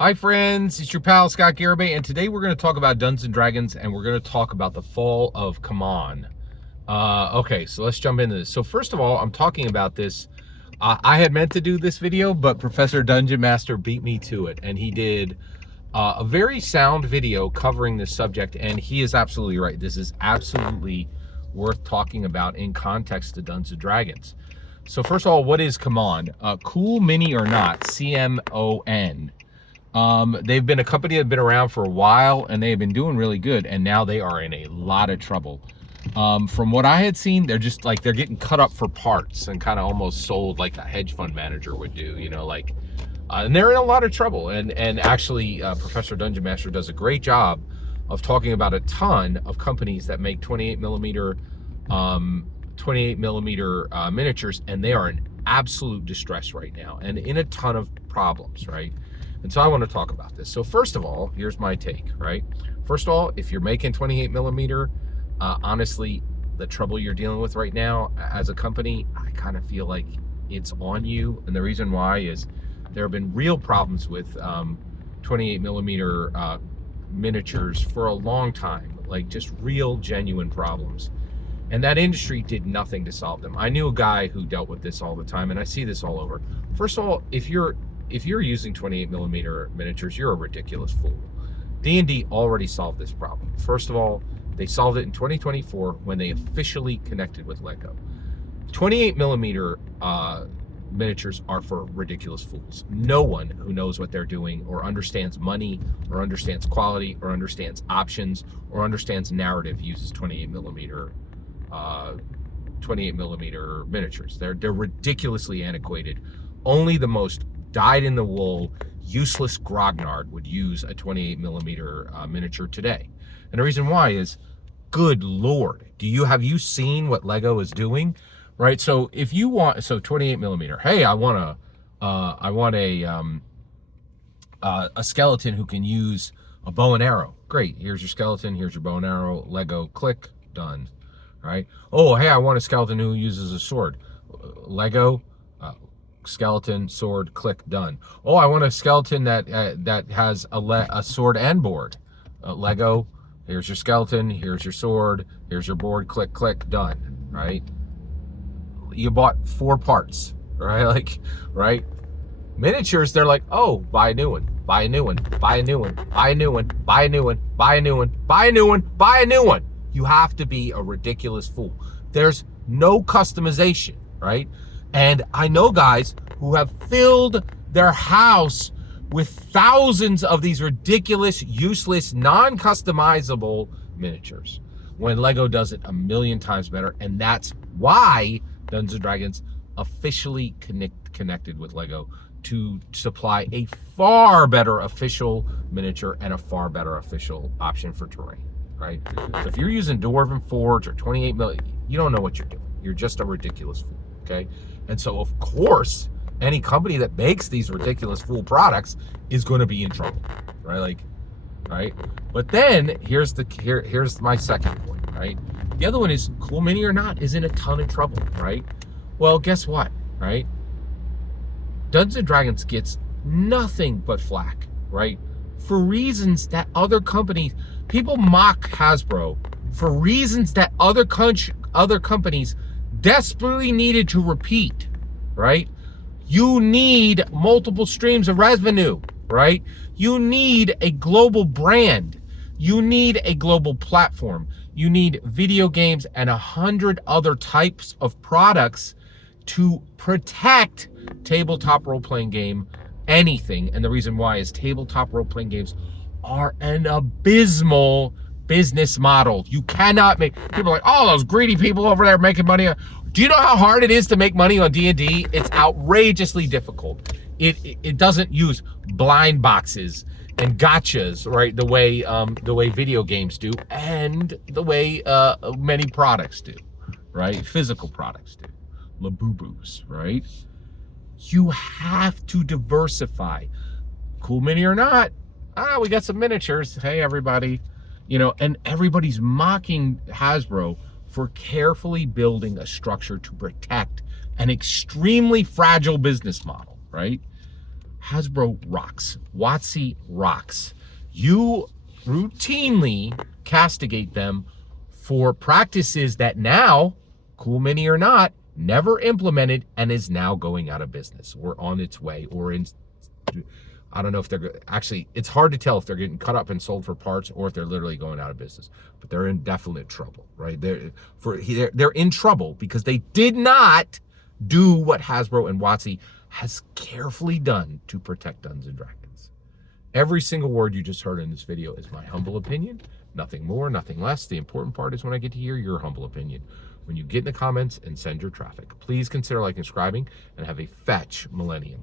Hi friends, it's your pal Scott Garibay, and today we're going to talk about Dungeons and Dragons, and we're going to talk about the fall of CMON. Okay, so let's jump into this. So first of all, I'm talking about this. I had meant to do this video, but Professor Dungeon Master beat me to it, and he did a very sound video covering this subject, and he is absolutely right. This is absolutely worth talking about in context to Dungeons and Dragons. So first of all, what is CMON? Cool Mini or Not, CMON. They've been a company that's been around for a while, and they've been doing really good, and now they are in a lot of trouble. From what I had seen, they're just like, they're getting cut up for parts and kind of almost sold like a hedge fund manager would do, and they're in a lot of trouble. And actually, Professor Dungeon Master does a great job of talking about a ton of companies that make 28 millimeter miniatures, and they are in absolute distress right now and in a ton of problems, right? And so I want to talk about this. So first of all, here's my take, right? First of all, if you're making 28 millimeter, honestly, the trouble you're dealing with right now as a company, I kind of feel like it's on you. And the reason why is there have been real problems with 28 millimeter miniatures for a long time, like just real genuine problems. And that industry did nothing to solve them. I knew a guy who dealt with this all the time, and I see this all over. First of all, if you're using 28 millimeter miniatures, you're a ridiculous fool. D&D already solved this problem. First of all, they solved it in 2024 when they officially connected with Lego. 28 millimeter miniatures are for ridiculous fools. No one who knows what they're doing or understands money or understands quality or understands options or understands narrative uses 28 millimeter miniatures. They're ridiculously antiquated. Only the most dyed-in-the-wool, useless grognard would use a 28 millimeter miniature today. And the reason why is, good Lord, have you seen what Lego is doing? Right? So if you want, 28 millimeter, hey, I want a skeleton who can use a bow and arrow. Great, here's your skeleton, here's your bow and arrow, Lego, click, done. Right? Oh, hey, I want a skeleton who uses a sword. Lego, skeleton, sword, click, done. Oh, I want a skeleton that has a sword and board. Lego, here's your skeleton, here's your sword, here's your board, click, click, done. Right? You bought 4 parts, right? Right? Miniatures, they're like, oh, buy a new one, buy a new one, buy a new one, buy a new one, buy a new one, buy a new one, buy a new one, buy a new one. You have to be a ridiculous fool. There's no customization, right? And I know guys who have filled their house with thousands of these ridiculous, useless, non-customizable miniatures, when Lego does it a million times better. And that's why Dungeons & Dragons officially connected with Lego to supply a far better official miniature and a far better official option for terrain, right? So if you're using Dwarven Forge or 28 million, you don't know what you're doing. You're just a ridiculous fool, okay? And so, of course, any company that makes these ridiculous fool products is going to be in trouble, right? Right? But then here's my second point, right? The other one is Cool Mini or Not is in a ton of trouble, right? Well, guess what, right? Dungeons and Dragons gets nothing but flack, right? For reasons that other companies, people mock Hasbro for reasons that other companies desperately needed to repeat, right? You need multiple streams of revenue, right? You need a global brand. You need a global platform. You need video games and 100 other types of products to protect tabletop role-playing game anything. And the reason why is tabletop role-playing games are an abysmal business model. You cannot make, people are like, oh, those greedy people over there making money. Do you know how hard it is to make money on D&D? It's outrageously difficult. It doesn't use blind boxes and gotchas, right? The way video games do, and the way many products do, right? Physical products do, Labubu's, right? You have to diversify. Cool Mini or Not, we got some miniatures. Hey, everybody, and everybody's mocking Hasbro for carefully building a structure to protect an extremely fragile business model, right? Hasbro rocks. WotC rocks. You routinely castigate them for practices that now, Cool Mini or not, never implemented and is now going out of business or on its way or in, I don't know if they're actually, it's hard to tell if they're getting cut up and sold for parts or if they're literally going out of business, but they're in definite trouble, right? They're in trouble because they did not do what Hasbro and WotC has carefully done to protect Dungeons and Dragons. Every single word you just heard in this video is my humble opinion. Nothing more, nothing less. The important part is when I get to hear your humble opinion. When you get in the comments and send your traffic, please consider liking and subscribing and have a fetch millennium.